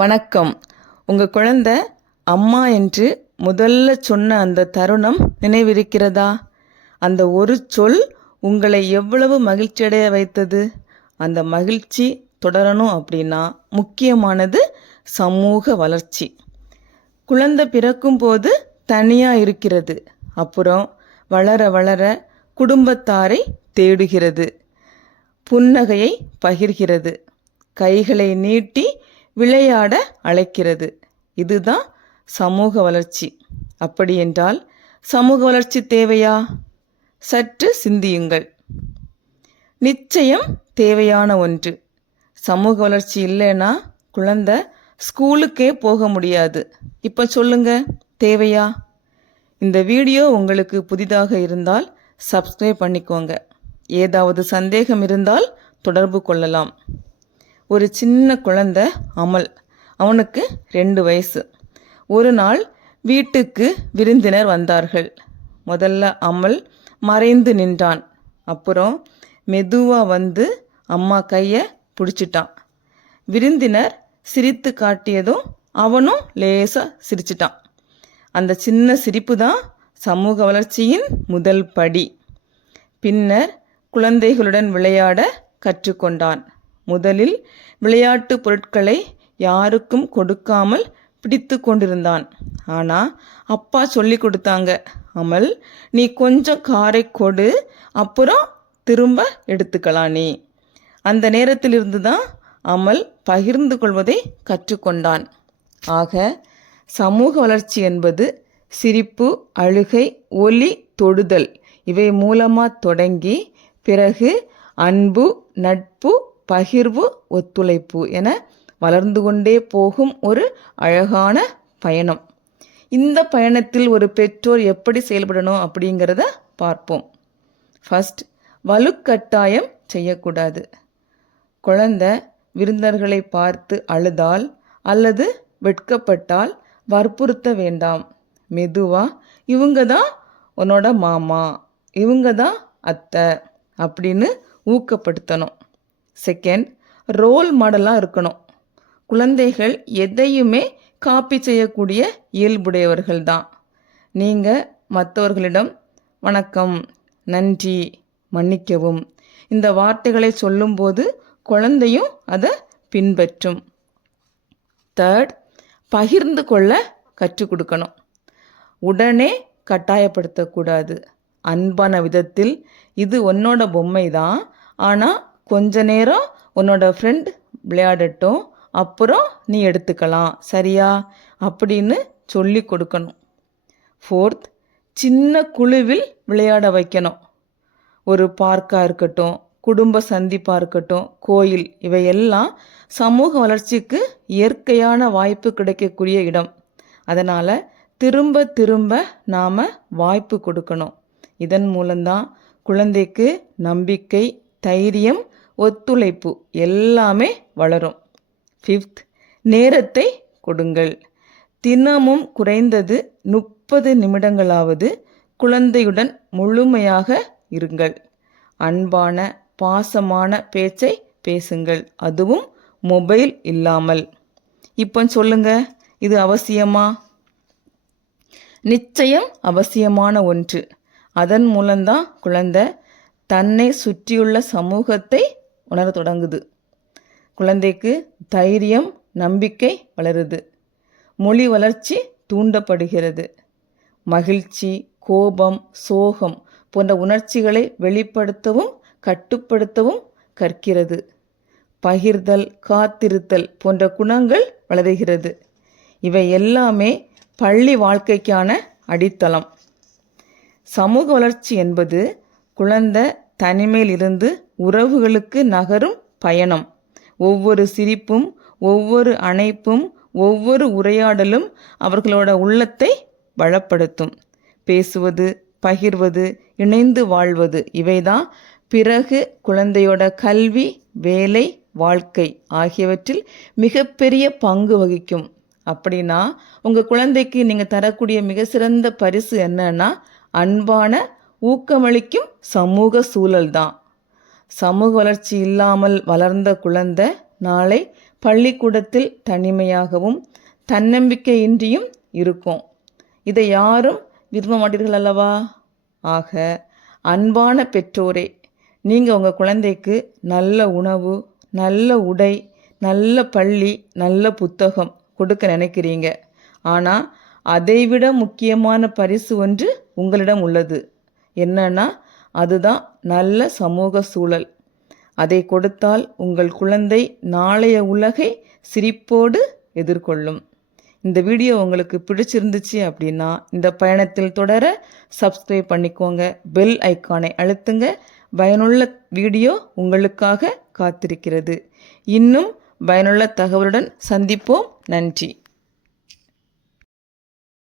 வணக்கம். உங்கள் குழந்தை அம்மா என்று முதல்ல சொன்ன அந்த தருணம் நினைவிருக்கிறதா? அந்த ஒரு சொல் உங்களை எவ்வளவு மகிழ்ச்சியடைய வைத்தது? அந்த மகிழ்ச்சி தொடரணும் அப்படின்னா முக்கியமானது சமூக வளர்ச்சி. குழந்தை பிறக்கும் போது தனியாக இருக்கிறது. அப்புறம் வளர வளர குடும்பத்தாரை தேடுகிறது, புன்னகையை பகிர்கிறது, கைகளை நீட்டி விளையாட அழைக்கிறது. இதுதான் சமூக வளர்ச்சி. அப்படி என்றால் சமூக வளர்ச்சி தேவையா? சற்று சிந்தியுங்கள். நிச்சயம் தேவையான ஒன்று. சமூக வளர்ச்சி இல்லைன்னா குழந்தை ஸ்கூலுக்கே போக முடியாது. இப்போ சொல்லுங்க, தேவையா? இந்த வீடியோ உங்களுக்கு புதிதாக இருந்தால் சப்ஸ்கிரைப் பண்ணிக்கோங்க. ஏதாவது சந்தேகம் இருந்தால் தொடர்பு கொள்ளலாம். ஒரு சின்ன குழந்தை அமல். அவனுக்கு 2 வயசு. ஒரு நாள் வீட்டுக்கு விருந்தினர் வந்தார்கள். முதல்ல அமல் மறைந்து நின்றான். அப்புறம் மெதுவாக வந்து அம்மா கையை பிடிச்சிட்டான். விருந்தினர் சிரித்து காட்டியதும் அவனும் லேசாக சிரிச்சிட்டான். அந்த சின்ன சிரிப்பு தான் சமூக வளர்ச்சியின் முதல் படி. பின்னர் குழந்தைகளுடன் விளையாட கற்றுக்கொண்டான். முதலில் விளையாட்டு பொருட்களை யாருக்கும் கொடுக்காமல் பிடித்து கொண்டிருந்தான். ஆனால் அப்பா சொல்லி கொடுத்தாங்க, அமல், நீ கொஞ்சம் காரை கொடு, அப்புறம் திரும்ப எடுத்துக்கலாம் நீ. அந்த நேரத்திலிருந்து தான் அமல் பகிர்ந்து கொள்வதை கற்றுக்கொண்டான். ஆக சமூக வளர்ச்சி என்பது சிரிப்பு, அழுகை, ஒலி, தொடுதல் இவை மூலமாக தொடங்கி பிறகு அன்பு, நட்பு, பகிர்வு, ஒத்துழைப்பு என வளர்ந்து கொண்டே போகும் ஒரு அழகான பயணம். இந்த பயணத்தில் ஒரு பெற்றோர் எப்படி செயல்படணும் அப்படிங்கிறத பார்ப்போம். ஃபர்ஸ்ட், வலுக்கட்டாயம் செய்யக்கூடாது. குழந்தை விருந்தர்களை பார்த்து அழுதால் அல்லது வெட்கப்பட்டால் வற்புறுத்த வேண்டாம். மெதுவாக, இவங்க தான் உன்னோட மாமா, இவங்க தான் அத்தை அப்படின்னு ஊக்கப்படுத்தணும். செகண்ட், ரோல் மாடலாக இருக்கணும். குழந்தைகள் எதையுமே காப்பி செய்யக்கூடிய இயல்புடையவர்கள் தான். நீங்கள் மற்றவர்களிடம் வணக்கம், நன்றி, மன்னிக்கவும் இந்த வார்த்தைகளை சொல்லும்போது குழந்தையும் அதை பின்பற்றும். தேர்ட், பகிர்ந்து கொள்ள கற்றுக் கொடுக்கணும். உடனே கட்டாயப்படுத்தக்கூடாது. அன்பான விதத்தில், இது உன்னோட பொம்மை தான், ஆனால் கொஞ்ச நேரம் உன்னோட ஃப்ரெண்ட் விளையாடட்டும், அப்புறம் நீ எடுத்துக்கலாம், சரியா அப்படின்னு சொல்லி கொடுக்கணும். ஃபோர்த், சின்ன குழுவில் விளையாட வைக்கணும். ஒரு பார்க்காக இருக்கட்டும், குடும்ப சந்திப்பாக இருக்கட்டும், கோயில், இவையெல்லாம் சமூக வளர்ச்சிக்கு இயற்கையான வாய்ப்பு கிடைக்கக்கூடிய இடம். அதனால் திரும்ப திரும்ப நாம் வாய்ப்பு கொடுக்கணும். இதன் மூலம்தான் குழந்தைக்கு நம்பிக்கை, தைரியம், ஒத்துழைப்பு எல்லாமே வளரும். ஃபிஃப்த், நேரத்தை கொடுங்கள். தினமும் குறைந்தது 30 நிமிடங்களாவது குழந்தையுடன் முழுமையாக இருங்கள். அன்பான, பாசமான பேச்சை பேசுங்கள், அதுவும் மொபைல் இல்லாமல். இப்போ சொல்லுங்க, இது அவசியமா? நிச்சயம் அவசியமான ஒன்று. அதன் மூலம்தான் குழந்தை தன்னை சுற்றியுள்ள சமூகத்தை உணர தொடங்குது. குழந்தைக்கு தைரியம், நம்பிக்கை வளருது. மொழி வளர்ச்சி தூண்டப்படுகிறது. மகிழ்ச்சி, கோபம், சோகம் போன்ற உணர்ச்சிகளை வெளிப்படுத்தவும் கட்டுப்படுத்தவும் கற்கிறது. பகிர்தல், காத்திருத்தல் போன்ற குணங்கள் வளருகிறது. இவை எல்லாமே பள்ளி வாழ்க்கைக்கான அடித்தளம். சமூக வளர்ச்சி என்பது குழந்தை தனிமையில் இருந்து உறவுகளுக்கு நகரும் பயணம். ஒவ்வொரு சிரிப்பும், ஒவ்வொரு அணைப்பும், ஒவ்வொரு உரையாடலும் அவர்களோட உள்ளத்தை வளப்படுத்தும். பேசுவது, பகிர்வது, இணைந்து வாழ்வது இவைதான் பிறகு குழந்தையோட கல்வி, வேலை, வாழ்க்கை ஆகியவற்றில் மிகப்பெரிய பங்கு வகிக்கும். அப்படின்னா உங்கள் குழந்தைக்கு நீங்கள் தரக்கூடிய மிக சிறந்த பரிசு என்னன்னா அன்பான, ஊக்கமளிக்கும் சமூக சூழல் தான். சமூக வளர்ச்சி இல்லாமல் வளர்ந்த குழந்தை நாளை பள்ளிக்கூடத்தில் தனிமையாகவும் தன்னம்பிக்கையின்றியும் இருக்கும். இதை யாரும் விரும்ப மாட்டீர்கள் அல்லவா? ஆக அன்பான பெற்றோரே, நீங்கள் உங்கள் குழந்தைக்கு நல்ல உணவு, நல்ல உடை, நல்ல பள்ளி, நல்ல புத்தகம் கொடுக்க நினைக்கிறீங்க. ஆனால் அதைவிட முக்கியமான பரிசு ஒன்று உங்களிடம் உள்ளது. என்னன்னா, அதுதான் நல்ல சமூக சூழல். அதை கொடுத்தால் உங்கள் குழந்தை நாளைய உலகை சிரிப்போடு எதிர்கொள்ளும். இந்த வீடியோ உங்களுக்கு பிடிச்சிருந்துச்சு அப்படின்னா இந்த பயணத்தில் தொடர சப்ஸ்கிரைப் பண்ணிக்கோங்க, பெல் ஐக்கானை அழுத்துங்க. பயனுள்ள வீடியோ உங்களுக்காக காத்திருக்கிறது. இன்னும் பயனுள்ள தகவலுடன் சந்திப்போம். நன்றி.